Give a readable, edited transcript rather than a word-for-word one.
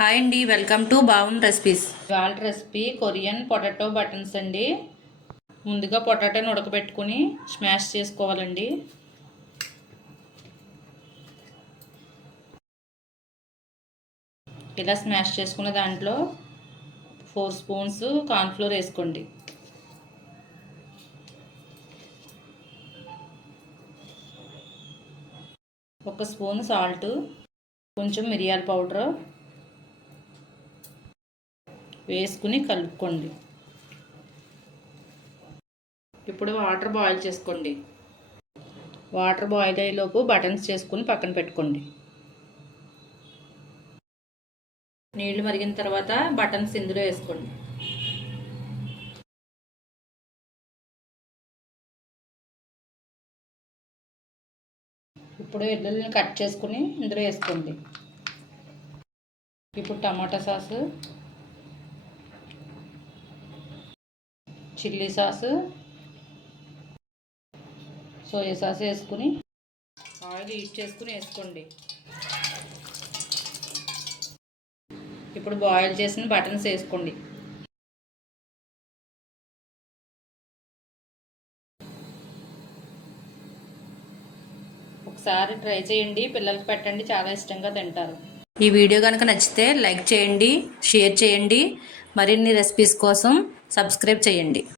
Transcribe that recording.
Hi అండి, welcome to బావన్ recipes. ఇవాళ recipe Korean potato buttons అండి. ముందుగా పొటాటోని ఉడకబెట్టుకుని స్మాష్ చేసుకోవాలండి. ఇలా స్మాష్ చేసుకున్న దాంట్లో 4 స్పూన్స్ కార్న్ఫ్లోర్ వేసుకోండి. ఒక స్పూన్ సాల్ట్, కొంచెం మిరియాల పౌడర్ వేసుకుని కలుపుకోండి. ఇప్పుడు వాటర్ బాయిల్ చేసుకోండి. వాటర్ బాయిల్ అయ్యేలోపు బటన్స్ చేసుకుని పక్కన పెట్టుకోండి. నీళ్లు మరిగిన తర్వాత బటన్స్ ఇందులో వేసుకోండి. ఇప్పుడు వెల్లుల్లిని కట్ చేసుకుని ఇందులో వేసుకోండి. ఇప్పుడు tomato sauce, chilli sauce, soya sauce వేసుకుని ఆయిల్ హీట్ చేసుకుని వేసుకోండి. ఇప్పుడు బాయిల్ చేసిన బటన్స్ వేసుకోండి. ఒకసారి ట్రై చేయండి, పిల్లలకి పెట్టండి, చాలా ఇష్టంగా తింటారు. ఈ వీడియో కనుక నచ్చితే లైక్ చేయండి, షేర్ చేయండి. మరిన్ని రెసిపీస్ కోసం సబ్స్క్రైబ్ చేయండి.